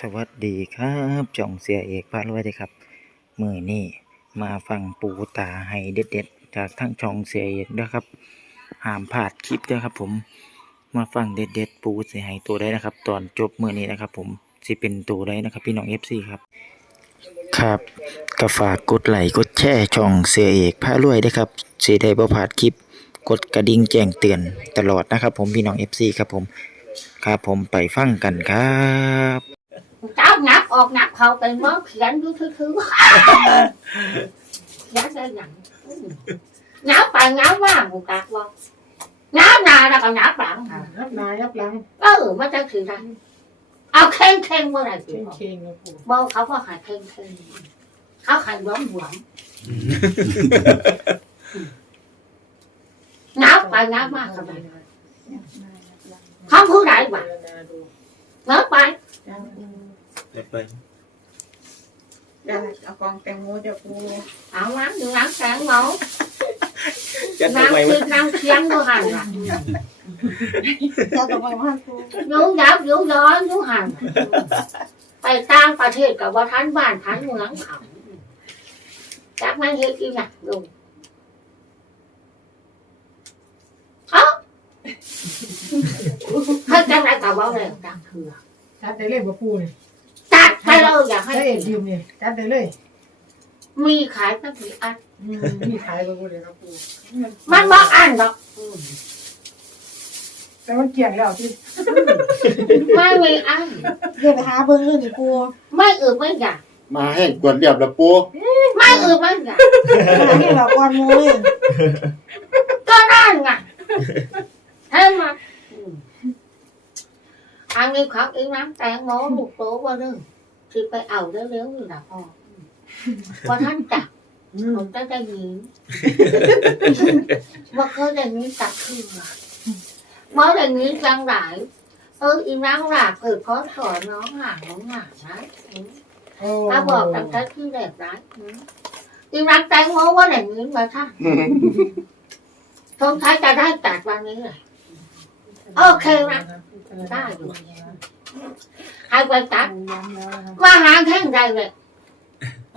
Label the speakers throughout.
Speaker 1: สวัสดีครับจ่องเสียเอกพารวยเด้อครับมื้อนี้มาฟังปูตาให้เด็ดๆ จากทั้งช่องเสียเอกนะครับห้ามพลาดคลิปเด้อครับผมมาฟังเด็ดๆปูสิให้ตัวได้นะครับ ตอนจบมื้อนี้นะครับ ผมสิเป็นตัวได้นะครับ พี่น้อง FC ครับ ครับก็ฝากกดไลค์กดแชร์ช่องเสียเอกพารวยด้อครับสิได้บ่พลาดคลิป กดกระดิ่งแจ้งเตือนตลอดนะครับ ผมพี่น้อง FC ครับผมครับผมไปฟังกันครับ
Speaker 2: เจ้านับออกนับเขาเป็นว่าเขียนดูคือคือเขียนได้ยังนับไปนับว่ากูกักว่านับนาแล้วก็นับหลัง
Speaker 3: ยับหนายับหลัง
Speaker 2: เออมันจะถือได้เอาเข่งเข่งเมื่อไหร่สิ
Speaker 3: เข่งเข่งนะปู่
Speaker 2: บอกเขาว่าหายเข่งเข่งเขาหายหวมหวมนับไปนับมากขนาดนั้นเขาผู้ใดวะนับไป
Speaker 4: ได้เอากองแตงโมจะปู
Speaker 2: เอาน้ำอยู่น้ำแสงหมอ
Speaker 1: จัดทำไม
Speaker 2: น้ำ
Speaker 1: วะ
Speaker 2: คือน้ำเคียงดูหันล่ะ
Speaker 4: จะทำไมมาปู
Speaker 2: ยูยับยูย้อนยูหันไป ต่างประเทศกับว่าท่านบ้านท่านเมืองเขาจักไม่เฮ็ดอีหยังลุงเอ้าเขาจังไรกับว่าเลยจังเถื่อ
Speaker 3: จัดได้เลยบ่ปู่นี่
Speaker 2: จัดไปเลยอยากให้
Speaker 3: ได้เอ็ดยืมนี่จัดได้เลย
Speaker 2: มีขายตั้งกี่อัน
Speaker 3: อืมมีขายบ่ปู่เลยครับปู่
Speaker 2: มันบ่อันหรอกอืม
Speaker 3: แต่มันเกลี่ยงแล้วที่
Speaker 2: ไม่มีอัน
Speaker 4: เดี๋ยวไปหาเบิ้งเรื่องนี่ปู
Speaker 2: ไม่อื่นไม่อยาก
Speaker 5: มาให้กวดเรียบแล้วปู
Speaker 2: ไม่อื่นไม่อยาก
Speaker 4: หาให้เราก้อนโมเลย
Speaker 2: ก็นั่นไงใช่ไหมอืม อันนี้ของอีน้ำแตงโมลูกโตว่าเรื่องที่ไปเอาเร็วๆนี่นะพ่อว่าท่านจับผมจะได้ยินว่าเคยได้ยินจับคือเมื่อได้ยินจังไหนเอออีน้ำหลักเออเพราะสอนน้องหางน้องหางนะอืม
Speaker 3: โอ้
Speaker 2: ถ้าบอกตั้งแต่ที่แรกนะอืมอีน้ำแตงโมว่าได้ยินมาค่ะสงสัยจะได้จัดวันนี้เลย โอเคนะได้อยู่ให้ไปจัดมาหาแข่งใดเลย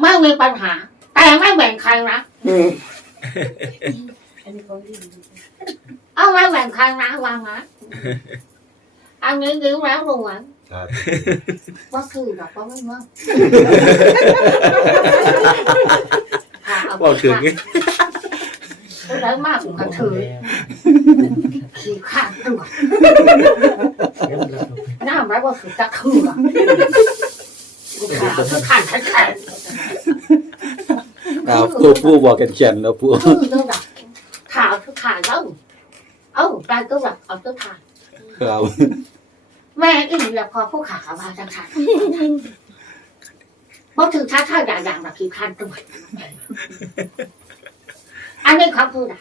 Speaker 2: ไม่มีปัญหา แต่ไม่แบ่งใครนะเอาไม่แบ่งใครนะวางนะอันนี้ยิ้มแล้วรวย
Speaker 5: ครับ
Speaker 2: ว่าคือหรอกว่าไม่เมื่อค่ะเอาไป
Speaker 1: บอกถึง
Speaker 2: ค่ะผู้ใดมากกว่าถือขี่ข้างตัวหน้าไว้ว่าคือตะคือขาคือขาดแข็งข็ง
Speaker 6: ครับตัวผู้บอกกันเขียนแล้วผู้
Speaker 2: ขาวคือขาแล้วเอ้าได้ก็แบบเอาตัวขา
Speaker 6: ครับ
Speaker 2: แม่อีกแล้วพอผู้ขาขาวาจังชันเพราะถึงช้าช้าอย่างอย่างแบบขี่ข้างตัว อันนี้เขาคืออะไร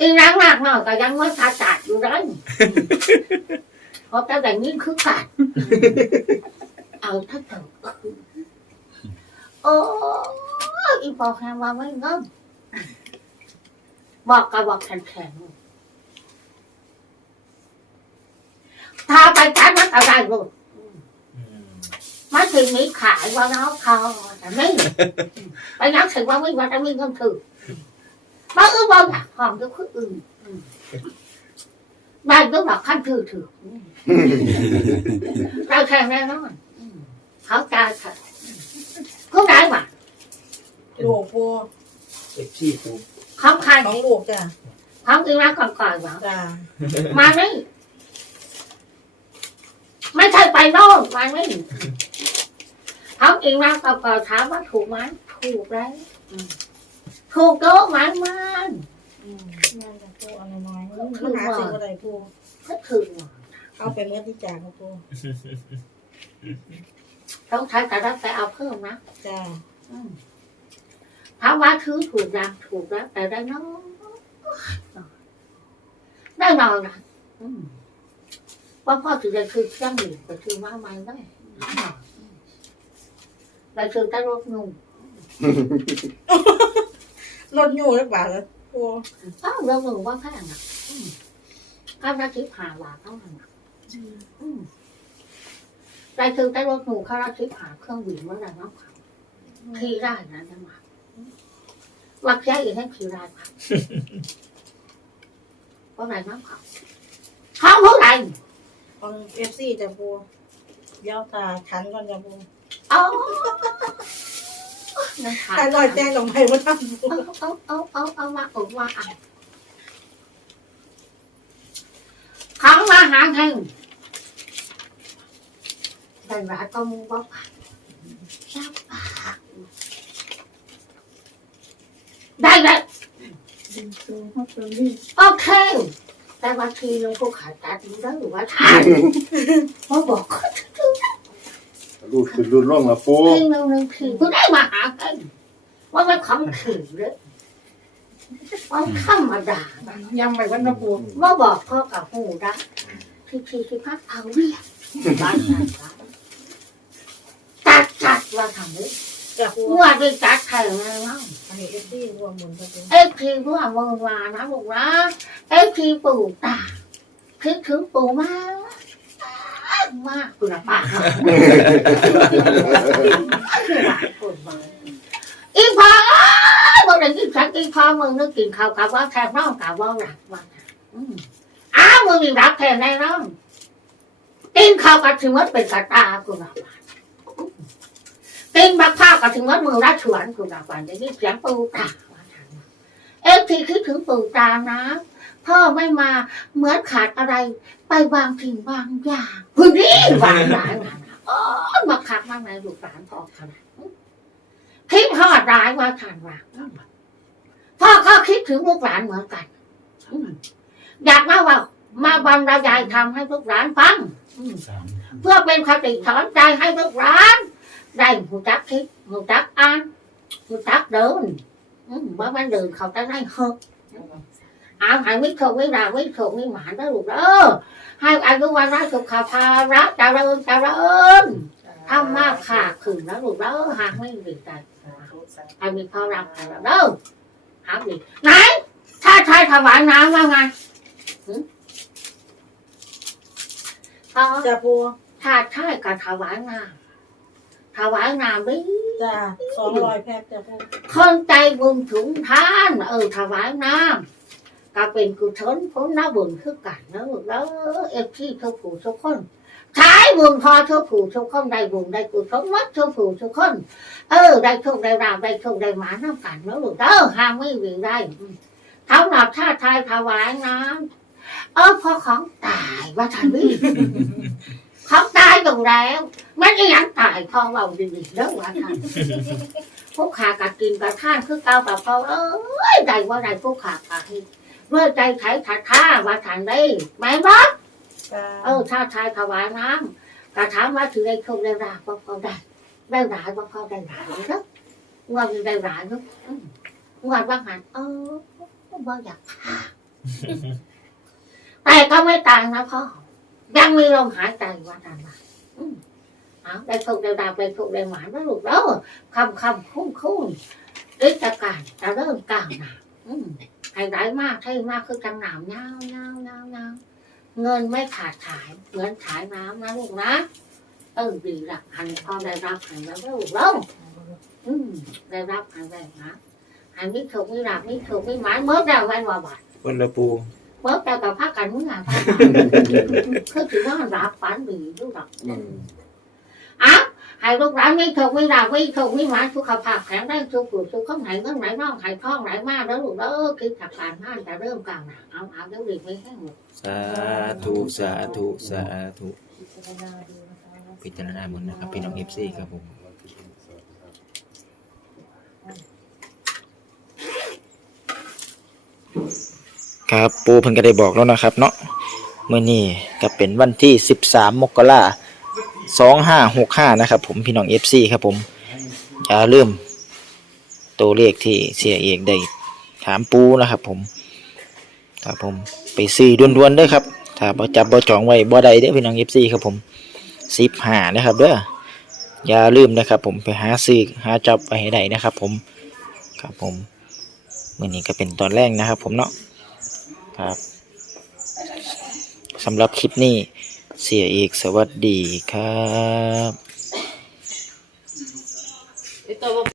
Speaker 2: อีนังหนักหน่อยก็ยังไม่ขาดจัดอยู่เลยเพราะแต่แบบนี้คือขาดเอาถ้าเถอะโอ้อีปอกแฮมว่าไม่เงินบอกกับบอกแข็งแข็งๆถ้าไปจัดมันอะไรลูก มันถึงมีขายว่าน้องเขาแต่ไม่ไปนักถึงว่าไม่ว่าจะมีเงินถือมาอื้อบอกอยากหอมก็คืออื่นบ้านก็บอกขั้นถือถือเราแข่งแน่นอนเขาจ่ายค่ะก็ได้หว่า
Speaker 4: ลูกปู
Speaker 1: เอฟซีปู
Speaker 2: เขาใคร
Speaker 4: ของลูกจ้ะ
Speaker 2: เขาอีนักก่อนก่อนหวัง
Speaker 4: จ้ะ
Speaker 2: มานี่ไม่ใช่ไปโน่นมานี่ เขาอีนักก่อนก่อนถามว่าถูกไหมถูกแล้วอืมถูกโต๊ะไหมมัน
Speaker 4: อืมนั่นจ้ะปูเอาน้อยๆมันหาซื้ออะไรปู
Speaker 2: ก็ถือว่า
Speaker 4: เอาไปเมื่อที่จ่ายของปู
Speaker 2: ต้องใช้แต่รับไปเอาเพิ่มนะ
Speaker 4: จ้ะ
Speaker 2: อืมถามว่าถือถูกยังถูกแล้วแต่ได้น้อยได้น้อยนะอืมว่าพ่อถือจะคือเครื่องดื่มแต่ถือว่าไม่ได้ แต่ถือแต่รถนุ่ม
Speaker 4: รถอยู่หรือเปล่าล่ะปู
Speaker 2: อ้าวรถนุ่มว่าแพงอะอืมข้าวหน้าทิพย์หาบาทเท่านั้นน่ะอืมได้คือได้รถหนูข้าราชการเครื่องบินเมื่อไหร่น้องเขาขี่ได้นะจังหวะวักย้ายอีกให้ขี่ได้ค่ะเพราะไหนน้องเขาเขาเท่าไหร่
Speaker 4: ของเอฟซีจะปูเย้าตาขันก่อนจะปู
Speaker 2: เอานั่นค่ะ
Speaker 4: ขันลอยแจ้งลงไปว่าทำ
Speaker 2: เอาเอาเอาเอาเอามาอกว่าอะของมาหาเงินได้ร้าก็มึงบอกว่าเจ้าป่าได้เลยโอเค แต่ว่าทีนึงกูขาดตาดูแล้วหรือว่าทานมาบอก
Speaker 6: รูดขึ้นรูดล่องละปู
Speaker 2: ทีนึงหนึ่งทีกูได้มาหาเงินว่ามันของถือเลยว่าธรรมดา
Speaker 3: ยำไปวันนะปู
Speaker 2: ว่าบอกพ่อกับหูรักที่ที่ที่พักเอาเรียกบ้านไหนวะจัดจัดว่าทำนี้
Speaker 4: จะปู
Speaker 2: ว่าได้จัดใครไงเนาะ
Speaker 4: อันนี้เอฟซีรวมหมุนจะปู
Speaker 2: เอฟทีร่วมมือมานะลูกนะเอฟทีปู่ตาคิดถึงปู่มาก มากคุณป้าคือหลายคนมาอีพอบอกเลยกินฉันอีพอมึงนึกกินข้าวกับว่าแทบน้องกับว่าหลักว่าอ้าวมึงมีรักแทนแน่น้องกินข้าวกับถึงวัดเป็นกระตาคุณป้ากินบักข้าวกับถึงวัดมือรัดฉวนคุณป้าจะยินเสียงปู่า เอฟทีคิดถึงปู่ตานะพ่อไม่มาเหมือนขาดอะไร ไปบางสิ่งบางอย่างพึ่งนี่วางหลายงานโอ้มาคักมากในลูกหลานพ่อขนาดคิดหอดร้ายว่าทานวางพ่อก็คิดถึงลูกหลานเหมือนกันอยากมาว่ามาบรรยายทำให้ลูกหลานฟังเพื่อเป็นคติสอนใจให้ลูกหลาน ได้หูจักคิดหูจักอ่านหูจักเดิน ว่ามันเดินเขาจะได้หกเอาหายไม่ถูกไม่ด่าไม่ถูกไม่หมานนะลูกเด้อให้อายุวันรัสุขภาระเจริญเจริญทำมากขาขึงนะลูกเด้อหากไม่ดีใจไอ้มีเขารักกันแล้วเด้อหาดีไหนถ้าชายถวายน้ำว่าไงหึเอา
Speaker 4: จะปู
Speaker 2: ถ้าชายก็ถวายน้ำถวายน้ำดิ
Speaker 4: จะสองร้อยแพ็คจะปู
Speaker 2: คนใจบุญถุงทาน เออถวายน้ำก็เป็นกุศลผลน้าบุญคือกันนะลูกแล้วเอฟที่ทุกผู้ทุกคนใช้บุญพอทุกผู้ทุกคนได้บุญได้กุศลวัดทุกผู้ทุกคน เออ ได้โชคได้ราบได้โชคได้หมาน้ำกันนะลูกเออห้ามไม่วีได้อืมเขาหนับท่าทยถวายน้ำเออพอของตายว่าทันวิ ของตายตรงแล้วมันอีหยังตายพอเราดีๆแล้วว่าทันพวกขากัดกินกัดท่านคือเกากับเขาเอ้ยได้ว่าได้พวกขากัดให้เมื่อใจไถถัดท่าว่าทันได้ไหมบอส
Speaker 4: จะ
Speaker 2: เออถ้าชายถวายน้ำกระถามว่าถือได้โชคได้ราบว่าพอได้ได้หลายว่าพอได้หลายเนาะว่ามีได้หลายเนาะอืมว่าบางหันเออบ่อยากพาแต่ก็ไม่ตายนะพ่อ ยังมีลมหายใจว่าทันว่าอืมเอาได้โชคได้ราบได้โชคได้หมานนะลูกเด้อคำคำคุ้มคุ้มฤทธิ์การจะเริ่มก้าวหนาให้ร้ายมากให้มากคือจังหนามเงาเงาเงาเงาเงินไม่ขาดขายเหมือนขายน้ำนะลูกนะเออดีละหันพอได้รับหันแล้วลูกแล้อืมได้รับหันได้นะหันมิถูกไม่รับมิถูกไม่หมายเมื่อได้วันว่าบาท
Speaker 1: วันละปู
Speaker 2: เมื่อแต่กับพักกันมึงอะคือถือว่ารับฝันดีลูกหรอกอะให้ลูกหลานไม่ถูกไม่ด่าไม่ถูกไม่หวานสุขภาพแข็งแรงสุขผู้สุขข้างไหนเงินไหนน้องไหนท้องไหนมากแล้วลูกเด้อคิดจากการงานจะเริ่มกลางหนาเอาเอาเดี๋ยวดีไม่แห้งหมด
Speaker 1: สาธุสาธุสาธุ
Speaker 4: พิจารณาดูนะคะ
Speaker 1: พิจารณาบนนะครับพี่น้องเอฟซีครับผม ครับปูเพิ่นก็ได้บอกแล้วนะครับ เนาะเมื่อนี้ก็เป็นวันที่ 13 มกราคม2565นะครับ ผมพี่น้อง FC ครับผมอย่าลืมตัวเลขที่เสียเอกได้ถามปูนะครับ ผมครับผมไปซื้อด่วนๆด้อครับถ้าบ่จับบ่จองไว้บ่ได้เด้อพี่น้อง FC ครับผม15นะครับเด้ออย่าลืมนะครับ ผมไปหาซื้อหาจับไปให้ได้นะครับ ผมครับผมเมื้อนี้ก็เป็นตอนแรกนะครับ ผมเนาะ ครับสำหรับคลิปนี้เสียอีกสวัสดีครับ